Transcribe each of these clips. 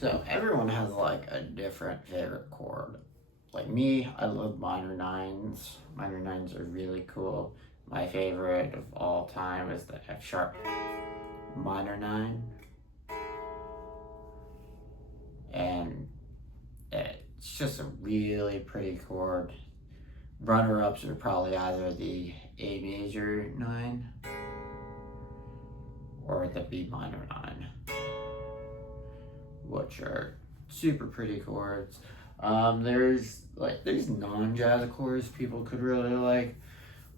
So everyone has like a different favorite chord. Like me, I love minor nines. Minor nines are really cool. My favorite of all time is the F sharp minor nine. And it's just a really pretty chord. Runner-ups are probably either the A major 9 or the B minor 9, which are super pretty chords. There's non-jazz chords people could really like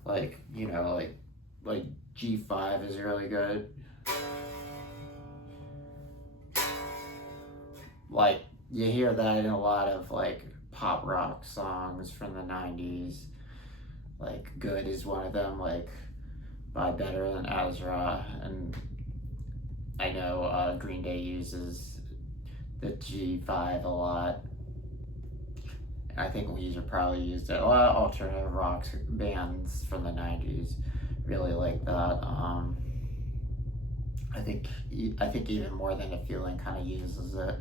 G5 is really good. Like you hear that in a lot of like pop rock songs from the 90s. Like Good is one of them, like by Better Than Ezra, and I know Green Day uses the G5 a lot. I think Weezer probably used it. A lot of alternative rock bands from the 90s really like that. I think even more than A Feeling kind of uses it.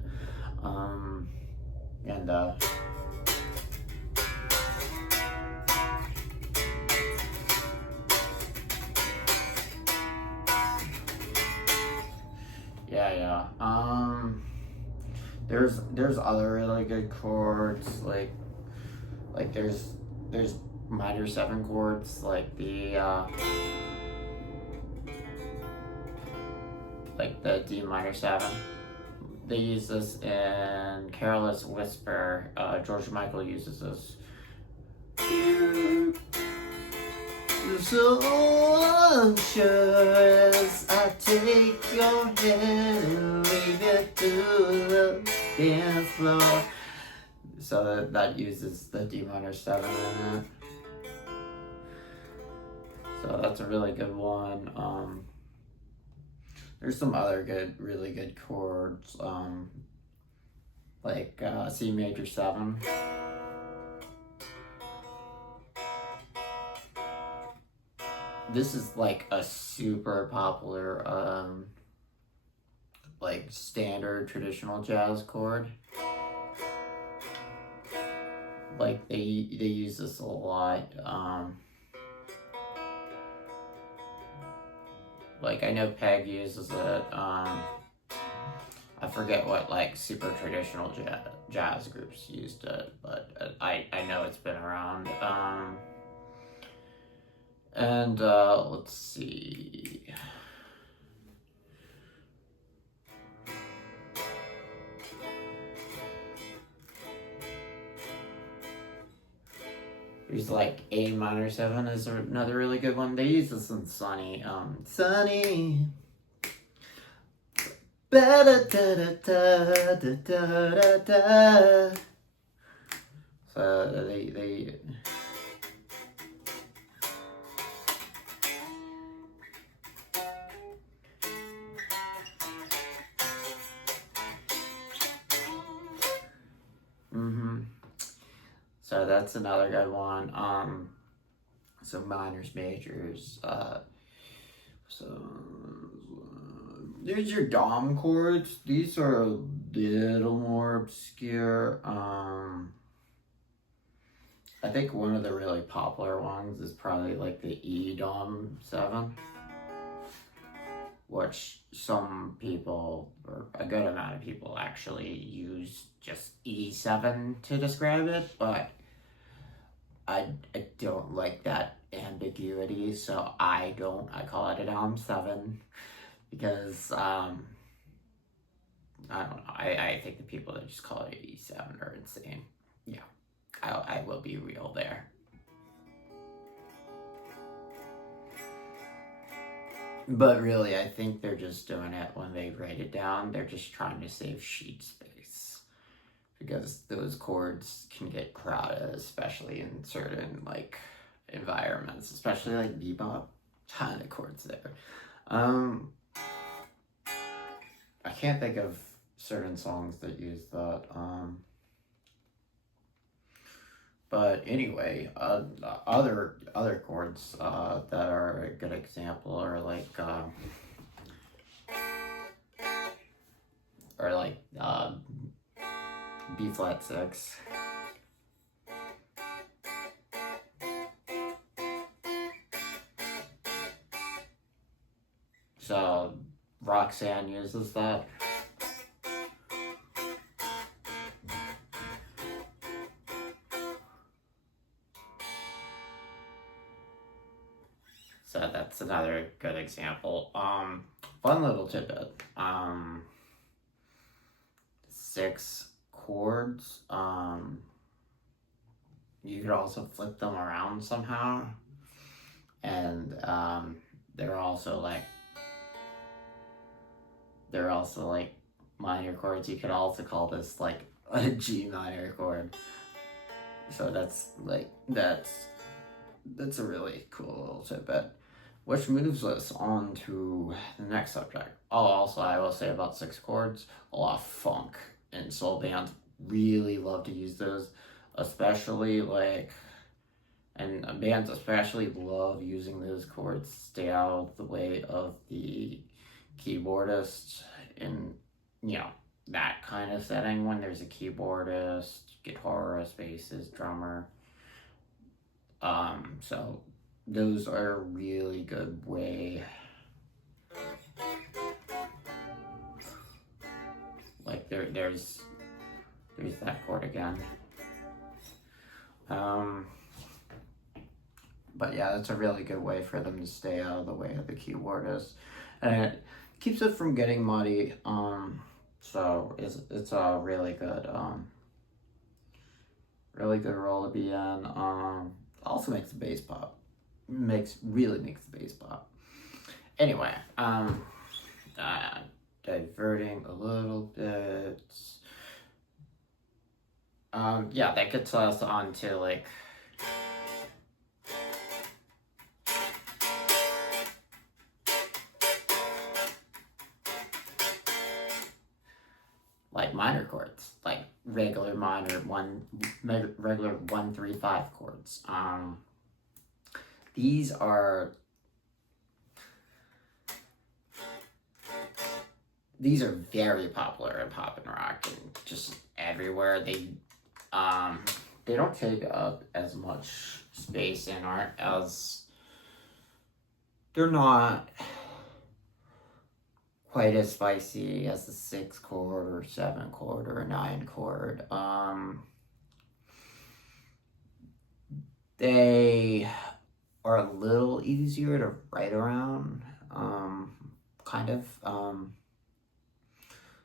Yeah. There's other really good chords like there's minor 7 chords like the D minor 7. They use this in Careless Whisper. George Michael uses this. So anxious, I take your hand and lead it to the dance floor. So that uses the D minor 7 in it. So that's a really good one. There's some other really good chords, like C major 7. This is like a super popular, like standard traditional jazz chord. Like they use this a lot. Like I know Peg uses it. I forget what like super traditional jazz groups used it, but I know it's been around. Let's see. There's like A minor 7 is another really good one. They use this in Sunny. Sunny. Ba da da da da da da da. So they So that's another good one. So minors, majors. So there's your dom chords. These are a little more obscure. I think one of the really popular ones is probably like the E dom 7, which some people, or a good amount of people, actually use just E7 to describe it, but I don't like that ambiguity, so I call it a dom 7, because I don't know, I think the people that just call it E7 are insane. Yeah, I will be real there. But really, I think they're just doing it when they write it down. They're just trying to save sheet space, because those chords can get crowded, especially in certain like environments, especially like bebop. Ton of chords there. I can't think of certain songs that use that. But anyway, other chords that are a good example are B flat 6. So Roxanne uses that. So that's another good example. Fun little tidbit. 6 chords. You could also flip them around somehow, and they're also like minor chords. You could also call this like a G minor chord. So that's a really cool little tidbit. Which moves us on to the next subject. Oh, also, I will say about 6 chords, a lot of funk and soul bands really love to use those, especially and bands especially love using those chords to stay out of the way of the keyboardist in, that kind of setting when there's a keyboardist, guitarist, bassist, drummer. So those are a really good way. Like there's that chord again. But yeah, that's a really good way for them to stay out of the way of the keyboardist, and it keeps it from getting muddy. So it's a really good role to be in. Also makes the bass pop. Really makes the bass pop. Anyway, diverting a little bit. Yeah, that gets us on to like minor chords, like regular 1-3-5 chords. These are very popular in pop and rock and just everywhere. They don't take up as much space and aren't as, they're not quite as spicy as the 6 chord or 7 chord or a 9 chord. They are a little easier to write around, kind of.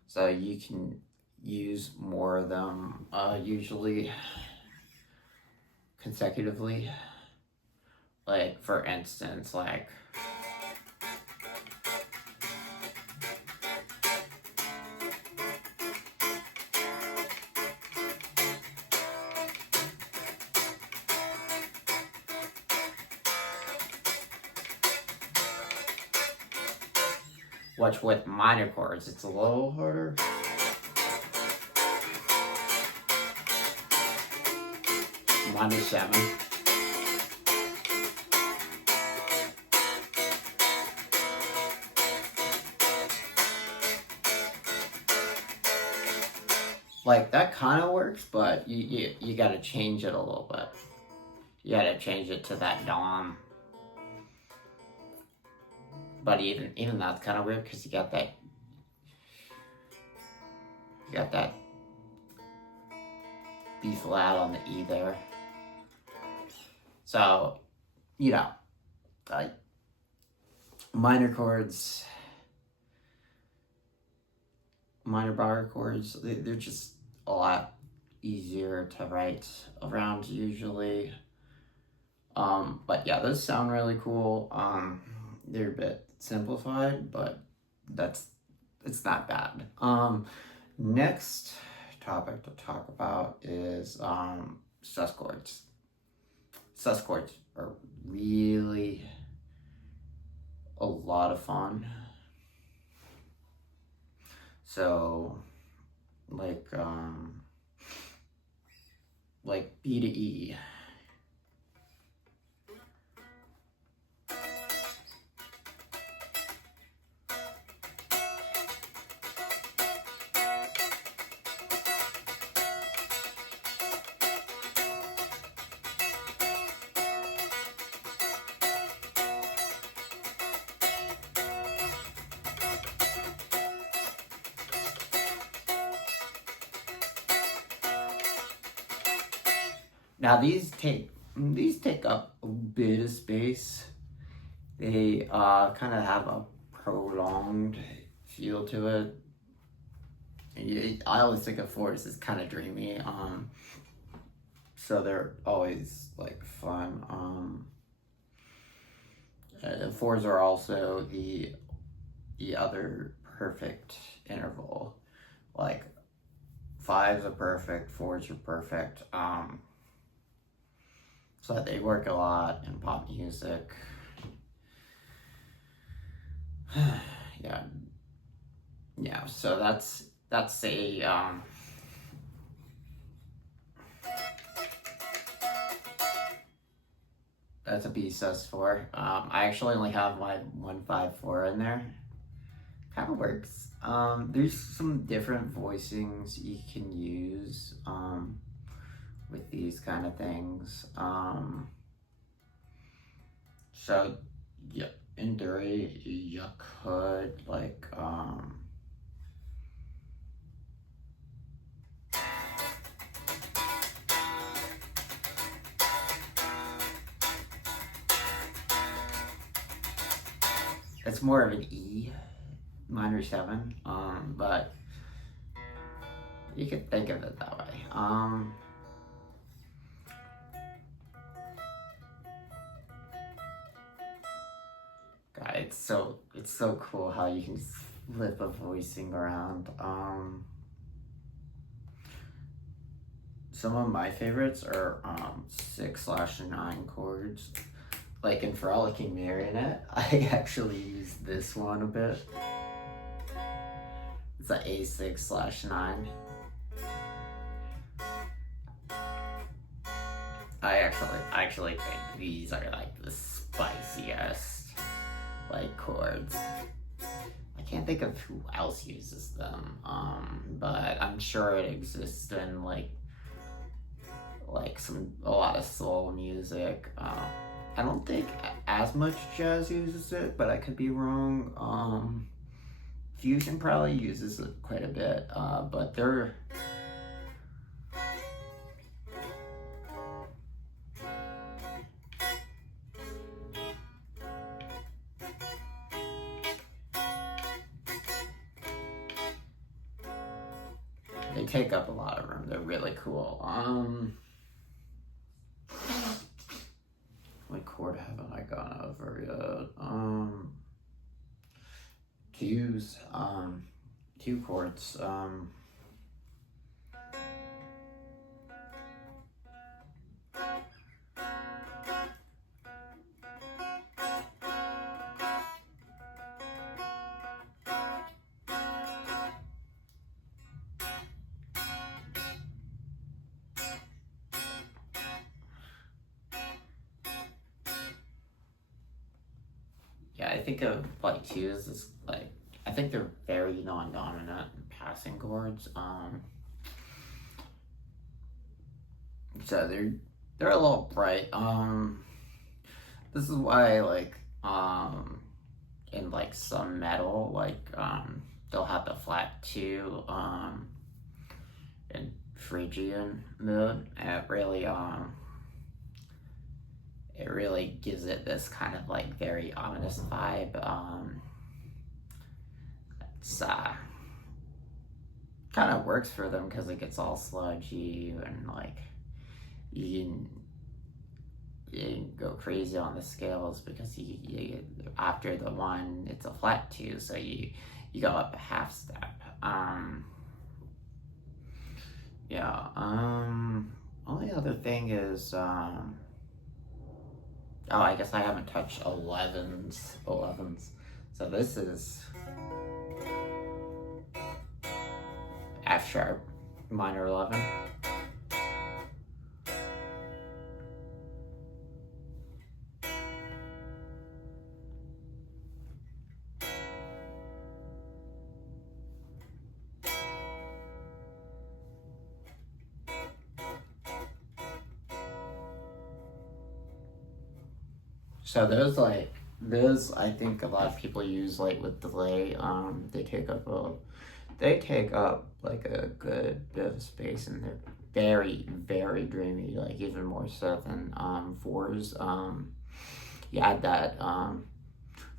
So you can use more of them, usually consecutively. Like, for instance, which with minor chords, it's a little harder. Minor 7. Like, that kind of works, but you gotta change it a little bit. You gotta change it to that dom. But even that's kind of weird because you got that B flat on the E there. So, minor chords, minor bar chords, they're just a lot easier to write around usually. But yeah, those sound really cool. They're a bit simplified, but it's not bad. Next topic to talk about is sus chords. Sus chords are really a lot of fun. So like B to E. Now these take up a bit of space. They kind of have a prolonged feel to it. I always think of fours as kind of dreamy. So they're always like fun. Fours are also the other perfect interval. Like fives are perfect, fours are perfect. So they work a lot in pop music. Yeah, yeah. So that's a B sus4. I actually only have my 154 in there. Kind of works. There's some different voicings you can use with these kind of things. So yeah, in Dury you could like it's more of an E minor 7, but you could think of it that way. God, it's so cool how you can flip a voicing around. Some of my favorites are 6/9 chords. Like in Frolicking Marionette, I actually use this one a bit. It's an A6/9. I actually think these are like the spiciest like chords. I can't think of who else uses them, but I'm sure it exists in like a lot of soul music. I don't think as much jazz uses it, but I could be wrong. Fusion probably uses it quite a bit, but they take up a lot of room. They're really cool. What chord haven't I gone over yet? Q's, Q chords. Yeah, I think of like Q's as like I think they're very non-dominant passing chords. So they're a little bright. This is why like in like some metal like they'll have the flat 2 in Phrygian mode, and it really gives it this kind of like very ominous vibe. It's kind of works for them because it gets all sludgy and like you can go crazy on the scales because you after the 1 it's a flat 2, so you go up a half step. Yeah. Only other thing is oh, I guess I haven't touched 11s. So this is F sharp minor 11. So those I think a lot of people use like with delay. They take up they take up like a good bit of space, and they're very, very dreamy, like even more so than fours. You add that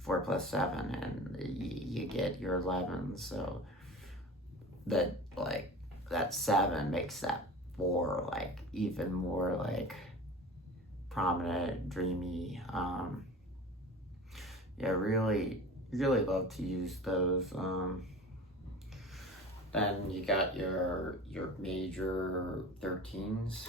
4 plus 7, and you get your 11. So that like that 7 makes that 4 like even more like prominent, dreamy. Yeah, really, really love to use those. Then you got your major 13s.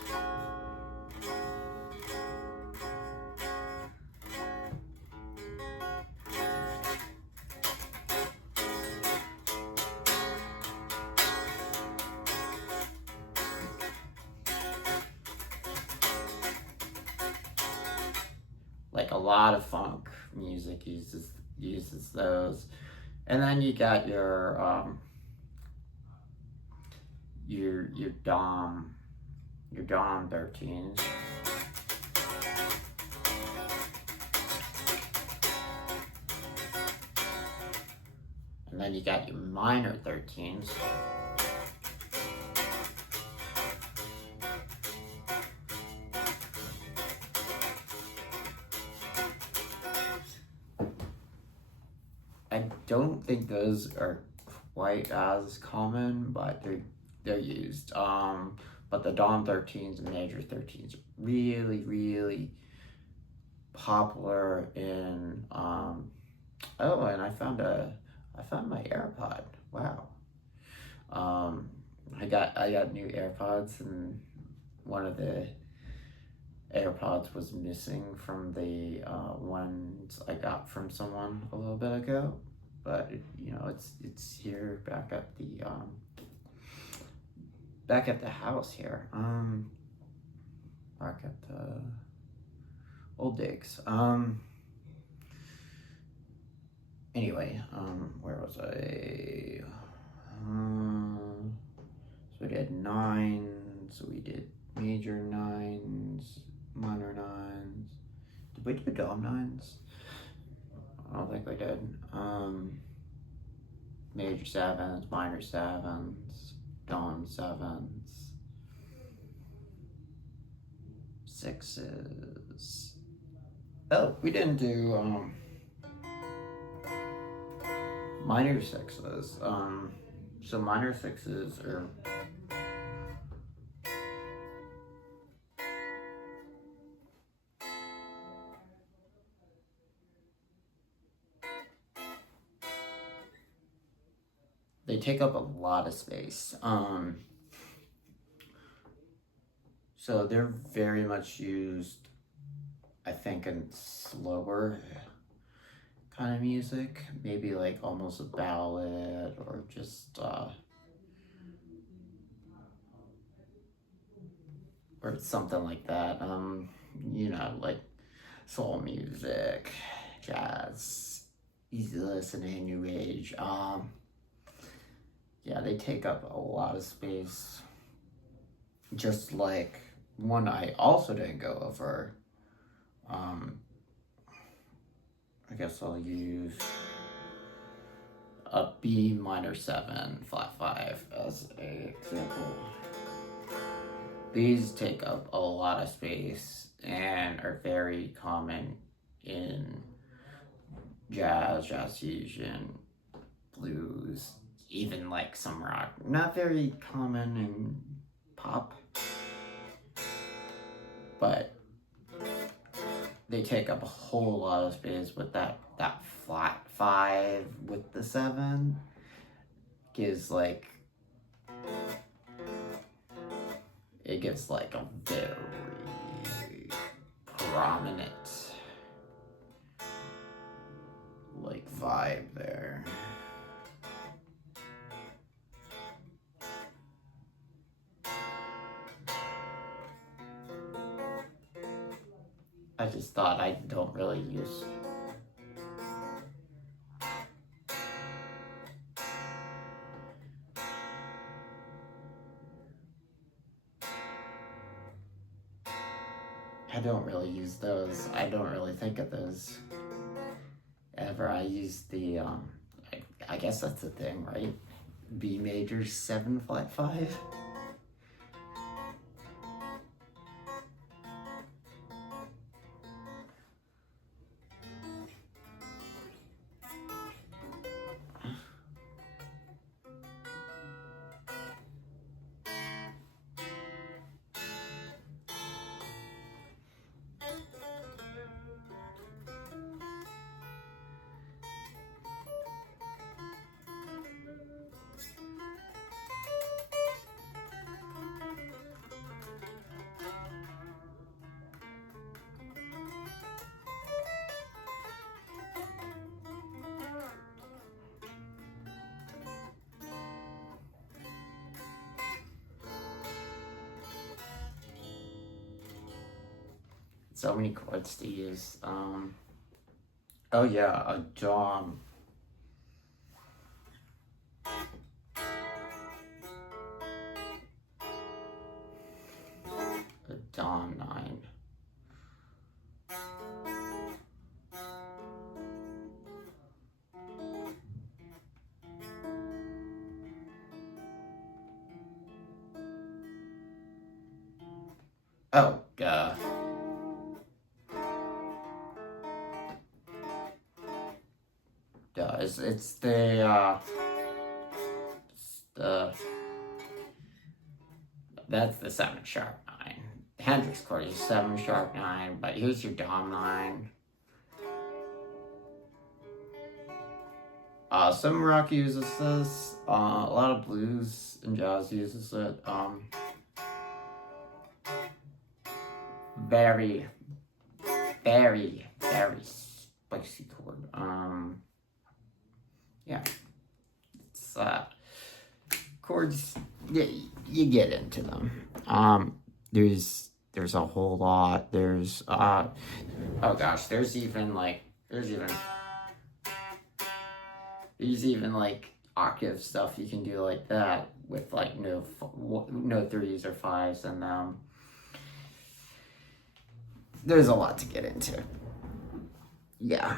Like a lot of funk music uses those. And then you got your Dom 13s. And then you got your minor 13s. I don't think those are quite as common, but they're used. But the Dom 13s and major 13s are really, really popular in oh, and I found my AirPod. Wow. I got new AirPods, and one of the AirPods was missing from the ones I got from someone a little bit ago, but it's here back at the house here. Back at the old digs. Anyway, where was I? So we did 9s. We did major 9s, minor 9s. Did we do Dom 9s? I don't think we did. Major 7s, minor 7s, Dom 7s, 6s. Oh, we didn't do minor 6s. So minor 6s are they take up a lot of space. So they're very much used, I think, in slower kind of music, maybe like almost a ballad or just or something like that. Like soul music, jazz, easy listening, new age. Yeah, they take up a lot of space. Just like one I also didn't go over. I guess I'll use a B minor 7 flat 5 as an example. These take up a lot of space and are very common in jazz fusion, blues, even like some rock. Not very common in pop, but they take up a whole lot of space with that flat 5 with the 7 gives like it gives like a very prominent like vibe there. I just thought I don't really use those. I don't really think of those ever. I use the I guess that's the thing, right? B major 7 flat 5. So many chords to use. Oh yeah, a dom. A dom 9. Oh, it's the that's the 7 sharp 9. Hendrix chord is 7 sharp 9, but here's your dom 9. Some rock uses this. A lot of blues and jazz uses it. Very, very, very spicy chord. Yeah, it's chords. You get into them. There's a whole lot. There's oh gosh, there's even like octave stuff you can do like that with like no 3s or 5s and there's a lot to get into. Yeah.